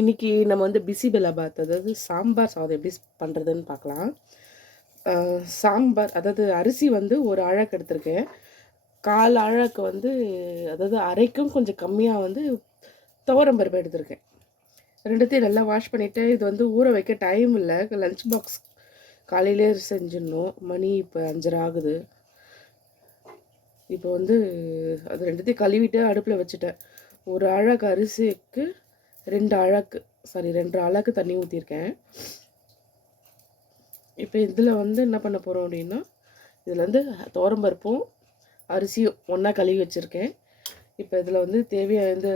இன்றைக்கி நம்ம வந்து பிசிபெலாபாத் அதாவது சாம்பார் சாதம் எப்படி பண்ணுறதுன்னு பார்க்கலாம். சாம்பார் அதாவது அரிசி வந்து ஒரு அழகு எடுத்திருக்கேன். 1/4 அழகு வந்து அதாவது அரைக்கும் கொஞ்சம் கம்மியாக வந்து துவரம் பருப்பு எடுத்திருக்கேன். 2த்தையும் நல்லா வாஷ் பண்ணிவிட்டு இது வந்து ஊற வைக்க டைம் இல்லை. லஞ்ச் பாக்ஸ் காலையிலே செஞ்சிடணும். மணி இப்போ 5:30 ஆகுது. இப்போ வந்து அது 2த்தையும் கழுவிட்டு அடுப்பில் வச்சுட்டேன். ஒரு அழகு அரிசிக்கு 2 அழகு தண்ணி ஊற்றிருக்கேன். இப்போ இதில் வந்து என்ன பண்ண போகிறோம் அப்படின்னா, இதில் வந்து துவரம்பருப்பும் அரிசியும் ஒன்றா கழுவி வச்சுருக்கேன். இப்போ இதில் வந்து தேவையான இந்த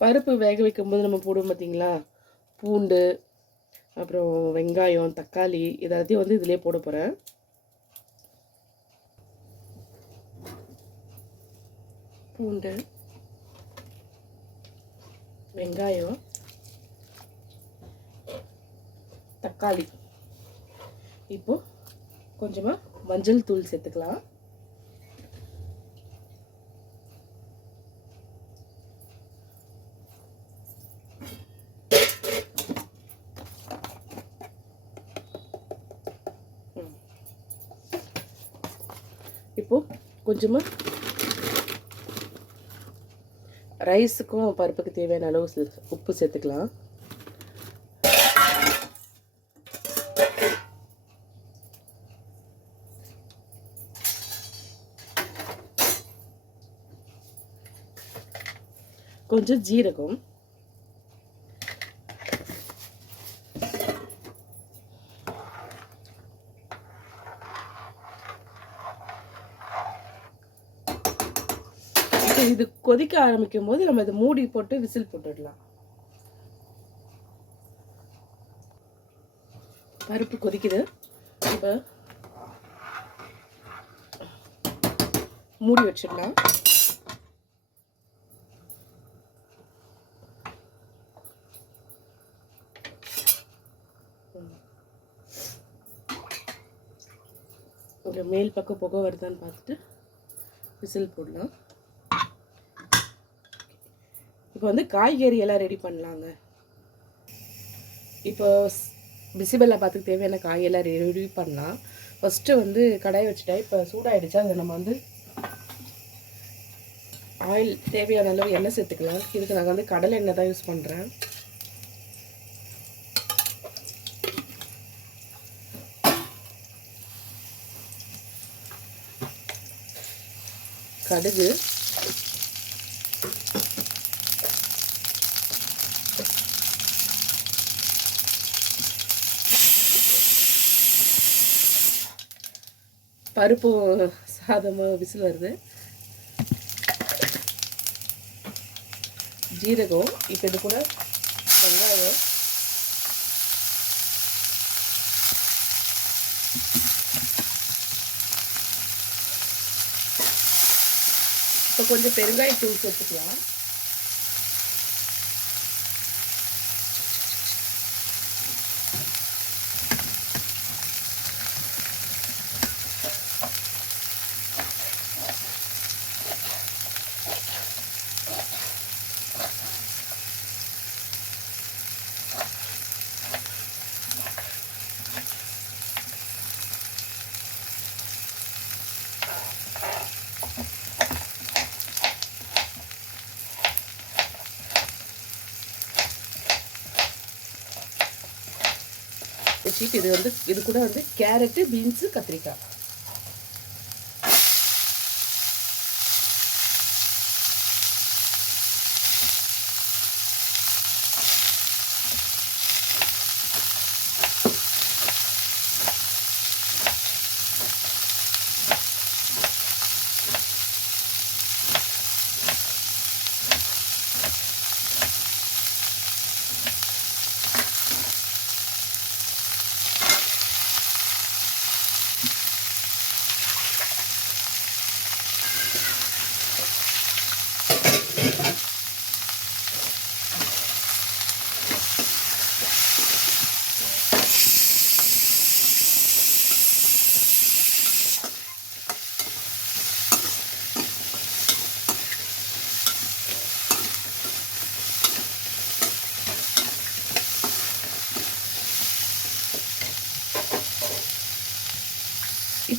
பருப்பு வேக வைக்கும்போது நம்ம போடுவோம் பார்த்திங்களா, பூண்டு, அப்புறம் வெங்காயம், தக்காளி இதெல்லாத்தையும் வந்து இதிலே போட போகிறேன். பூண்டு, வெங்காயம், தக்காளி. இப்போ கொஞ்சமாக மஞ்சள் தூள் சேர்த்துக்கலாம். இப்போ கொஞ்சமாக ரைஸுக்கும் பருப்புக்கு தேவையான அளவு உப்பு சேர்த்துக்கலாம். கொஞ்சம் ஜீரகம், இது கொதிக்க ஆரம்பிக்கும் போது நம்ம இதை மூடி போட்டு விசில் போட்டுடலாம். பருப்பு கொதிக்குது. இப்போ மூடி வச்சிடலாம். இங்கே மேல் பக்கம் புகை வருதான்னு பார்த்துட்டு விசில் போடலாம். இப்போ வந்து காய்கறி எல்லாம் ரெடி பண்ணலாங்க. இப்போ பிசிபெலாபாத்துக்கு தேவையான காயெல்லாம் ரெடி பண்ணலாம். ஃபஸ்ட்டு வந்து கடாய் வச்சுட்டேன். இப்போ சூடாகிடுச்சு. அதை நம்ம வந்து ஆயில் தேவையான அளவு எண்ணெய் சேர்த்துக்கலாம். இதுக்கு நாங்கள் வந்து கடலை எண்ணெய் தான் யூஸ் பண்ணுறேன். கடுகு, பருப்பு சாதமாக விசில் வருது. ஜீரகம், இப்போ இது கூட வெங்காயம், இப்போ கொஞ்சம் பெருங்காயத்தூள் சேர்த்துக்கலாம். வச்சுட்டு இது கூட வந்து கேரட்டு, பீன்ஸு, கத்திரிக்காய்.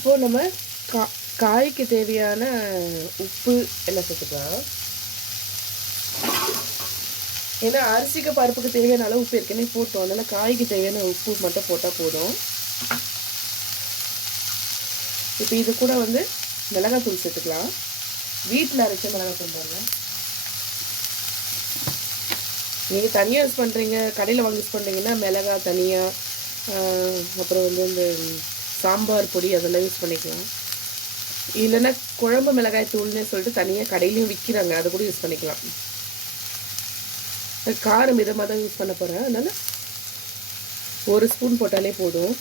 இப்போது நம்ம கா காய்க்கு தேவையான உப்பு எல்லாம் சேர்த்துக்கலாம். ஏன்னா அரிசிக்கு பருப்புக்கு தேவையான அளவு உப்பு ஏற்கனவே போட்டோம், அதனால் காய்க்கு தேவையான உப்பு மட்டும் போட்டால் போதும். இப்போ இது கூட வந்து மிளகாத்தூள் சேர்த்துக்கலாம். வீட்டில் அரைச்ச மிளகாத்தூள் தாங்க. நீங்கள் தனியாக யூஸ் பண்ணுறீங்க, கடையில் வாங்கி யூஸ் பண்ணுறீங்கன்னா மிளகா தனியாக, அப்புறம் வந்து இந்த சாம்பார் பொடி அதெல்லாம் யூஸ் பண்ணிக்கலாம். இல்லைன்னா குழம்பு மிளகாய் தூள்னு சொல்லிட்டு தனியாக கடையிலையும் விற்கிறாங்க, அதை கூட யூஸ் பண்ணிக்கலாம். காரம் மிதமாக தான் யூஸ் பண்ண போகிறேன், அதனால் 1 ஸ்பூன் போட்டாலே போதும்.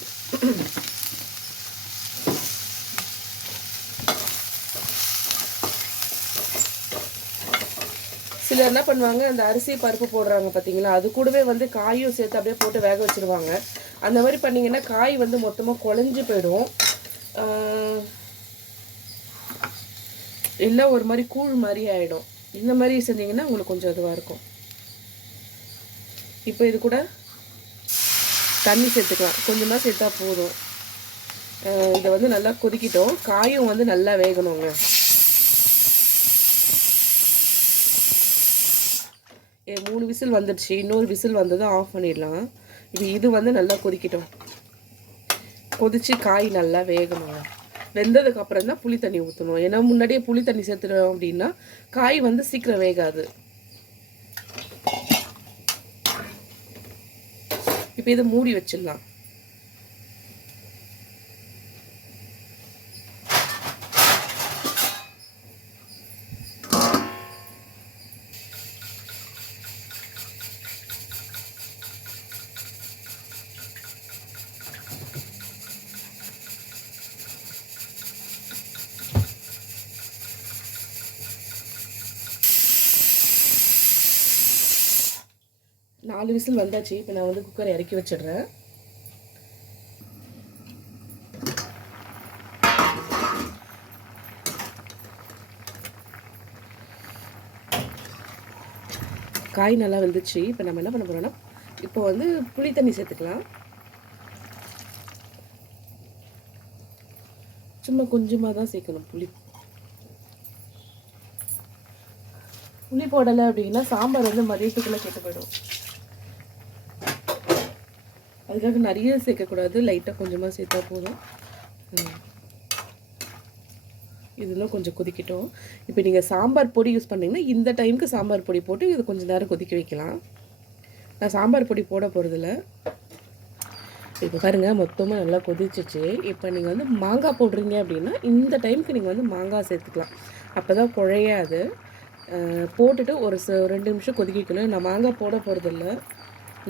சிலர் என்ன பண்ணுவாங்க, அந்த அரிசி பருப்பு போடுறாங்க பார்த்தீங்களா, அது கூடவே வந்து காயும் சேர்த்து அப்படியே போட்டு வேக வச்சுருவாங்க. அந்த மாதிரி பண்ணிங்கன்னா காய் வந்து மொத்தமாக குழஞ்சி போயிடும், இல்லை ஒரு மாதிரி கூழ் மாதிரி ஆகிடும். இந்த மாதிரி செஞ்சிங்கன்னா உங்களுக்கு கொஞ்சம் இதுவாக இருக்கும். இப்போ இது கூட தண்ணி சேர்த்துக்கலாம், கொஞ்சமாக சேர்த்தா போதும். இதை வந்து நல்லா கொதிக்கிட்டோம், காயும் வந்து நல்லா வேகணுங்க. 3 விசில் வந்துடுச்சு, இன்னொரு விசில் வந்ததும் ஆஃப் பண்ணிடலாம். இது வந்து நல்லா கொதிக்கிட்டோம், கொதித்து காய் நல்லா வேகணும். வெந்ததுக்கப்புறம் தான் புளி தண்ணி ஊற்றணும். ஏன்னா முன்னாடியே புளி தண்ணி சேர்த்துட்டோம் அப்படின்னா காய் வந்து சீக்கிரம் வேகாது. இப்போ இதை மூடி வச்சிடலாம். நாலு விசில் வந்தாச்சு. இப்போ நான் வந்து குக்கரை இறக்கி வச்சிடுறேன். காய் நல்லா வெந்துச்சு. இப்போ நம்ம என்ன பண்ண போகிறோம்னா, இப்போ வந்து புளி தண்ணி சேர்த்துக்கலாம். சும்மா கொஞ்சமாக தான் சேர்க்கணும் புளி. புளி போடலை அப்படின்னா சாம்பார் வந்து மதியத்துக்குள்ளே கெட்டு போயிடும். அதுக்காக நிறைய சேர்க்கக்கூடாது, லைட்டாக கொஞ்சமாக சேர்த்தா போதும். இதெல்லாம் கொஞ்சம் கொதிக்கிட்டோம். இப்போ நீங்கள் சாம்பார் பொடி யூஸ் பண்ணிங்கன்னா இந்த டைமுக்கு சாம்பார் பொடி போட்டு இது கொஞ்சம் நேரம் கொதிக்க வைக்கலாம். நான் சாம்பார் பொடி போட போகிறதில்ல. இப்போ பாருங்கள், மொத்தமாக நல்லா கொதிச்சிச்சு. இப்போ நீங்கள் வந்து மாங்காய் போடுறீங்க அப்படின்னா இந்த டைமுக்கு நீங்கள் வந்து மாங்காய் சேர்த்துக்கலாம், அப்போ தான் குழையாது. போட்டுட்டு ஒரு 2 நிமிஷம் கொதிக்கணும். நான் மாங்காய் போட போகிறதில்ல.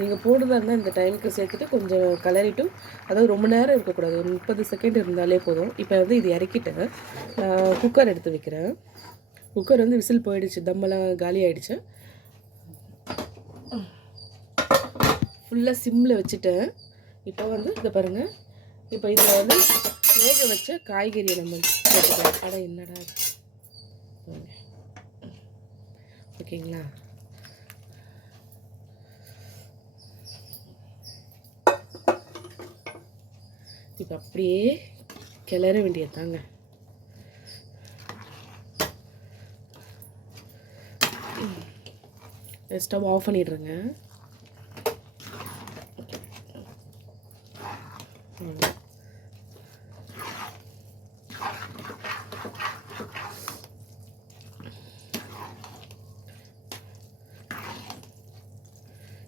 நீங்கள் போடுறதா இருந்தால் இந்த டைமுக்கு சேர்த்துட்டு கொஞ்சம் கலரிட்டும், அதாவது ரொம்ப நேரம் இருக்கக்கூடாது, ஒரு 30 செகண்ட் இருந்தாலே போதும். இப்போ வந்து இது இறக்கிட்டேன், குக்கர் எடுத்து வைக்கிறேன். குக்கர் வந்து விசில் போயிடுச்சு, தம்மெல்லாம் காலி ஆகிடுச்சு. ஃபுல்லாக சிம்மில் வச்சுட்டேன். இப்போ வந்து இதை பாருங்கள், இப்போ இதில் வந்து வேக வச்ச காய்கறியை நம்ம போட்டுக்கலாம். அட என்னடா ஓகேங்களா? இப்போ அப்படியே கிளற வேண்டியதாங்க. ஸ்டவ் ஆஃப் பண்ணிடுறேங்க.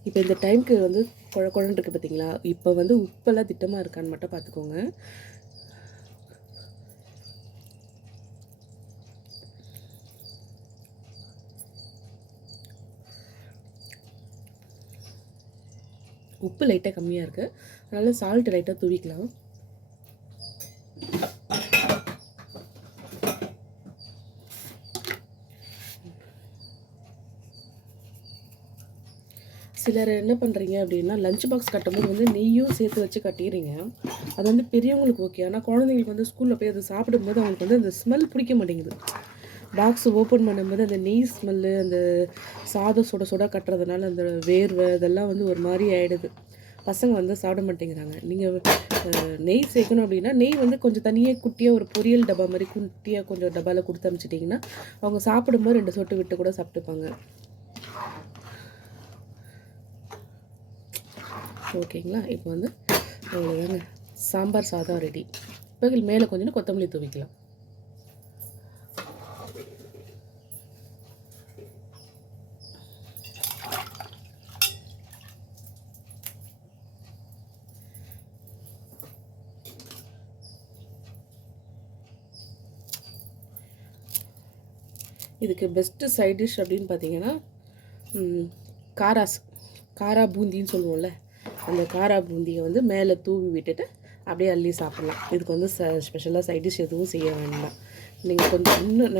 இப்போ இந்த டைமுக்கு வந்து குழன்னு இருக்குது பார்த்தீங்களா? இப்போ வந்து உப்பெல்லாம் திட்டமாக இருக்கான்னு மட்டும் பார்த்துக்கோங்க. உப்பு லைட்டாக கம்மியாக இருக்குது, அதனால் சால்ட் லைட்டாக தூவிக்கலாம். சிலர் என்ன பண்ணுறீங்க அப்படின்னா, லஞ்ச் பாக்ஸ் கட்டும்போது வந்து நெய்யும் சேர்த்து வச்சு கட்டிடுறீங்க. அது வந்து பெரியவங்களுக்கு ஓகே, ஆனால் குழந்தைங்களுக்கு வந்து ஸ்கூலில் போய் அதை சாப்பிடும்போது அவங்களுக்கு வந்து அந்த ஸ்மெல் பிடிக்க மாட்டேங்குது. பாக்ஸ் ஓப்பன் பண்ணும்போது அந்த நெய் ஸ்மெல்லு, அந்த சாதம் சுட சுட கட்டுறதுனால அந்த வேர்வை இதெல்லாம் வந்து ஒரு மாதிரி ஆகிடுது. பசங்க வந்து சாப்பிட மாட்டேங்கிறாங்க. நீங்கள் நெய் சேர்க்கணும் அப்படின்னா நெய் வந்து கொஞ்சம் தனியாக குட்டியாக ஒரு பொரியல் டப்பா மாதிரி குட்டியாக கொஞ்சம் டப்பாவில் கொடுத்து அனுப்பிச்சிட்டிங்கன்னா அவங்க சாப்பிடும்போது 2 சொட்டு விட்டு கூட சாப்பிட்டுப்பாங்க. ஓகேங்களா? இப்போ வந்து அவ்வளோதாங்க, சாம்பார் சாதம் ரெடி. இப்போ மேலே கொஞ்சம் கொத்தமல்லி தூவிக்கலாம். இதுக்கு பெஸ்ட்டு சைட் டிஷ் அப்படின்னு பார்த்தீங்கன்னா காரா பூந்தின்னு சொல்லுவோம்ல, அந்த காரா பூந்தியை வந்து மேலே தூவி விட்டுட்டு அப்படியே அள்ளி சாப்பிட்லாம். இதுக்கு வந்து ஸ்பெஷலாக சைட் டிஷ் எதுவும் செய்ய வேண்டாம். நீங்கள் கொஞ்சம் இன்னும்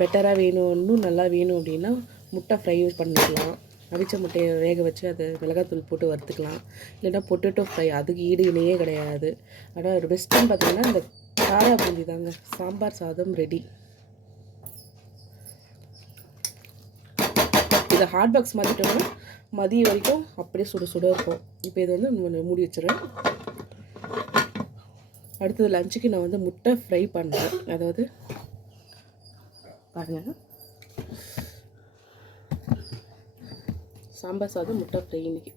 பெட்டராக வேணும், இன்னும் நல்லா வேணும் அப்படின்னா முட்டை ஃப்ரை பண்ணிக்கலாம். அவிச்ச முட்டையை வேக வச்சு அதை மிளகாத்தூள் போட்டு வறுத்துக்கலாம். இல்லைன்னா பொட்டேட்டோ ஃப்ரை, அதுக்கு ஈடு இணையே கிடையாது. ஆனால் ஒரு பெஸ்ட்டுன்னு பார்த்தீங்கன்னா இந்த காரா பூந்தி தாங்க. சாம்பார் சாதம் ரெடி. இதை ஹாட் பாக்ஸ் மாற்றிட்டோம்னா மதியம் வரைக்கும் அப்படியே சுட சுட இருக்கும். இப்போ இதை வந்து மூடி வச்சுருவேன். அடுத்தது லஞ்சுக்கு நான் வந்து முட்டை ஃப்ரை பண்ணுறேன். அதாவது பாருங்கள், சாம்பார் சாதம் முட்டை ஃப்ரை இன்றைக்கி.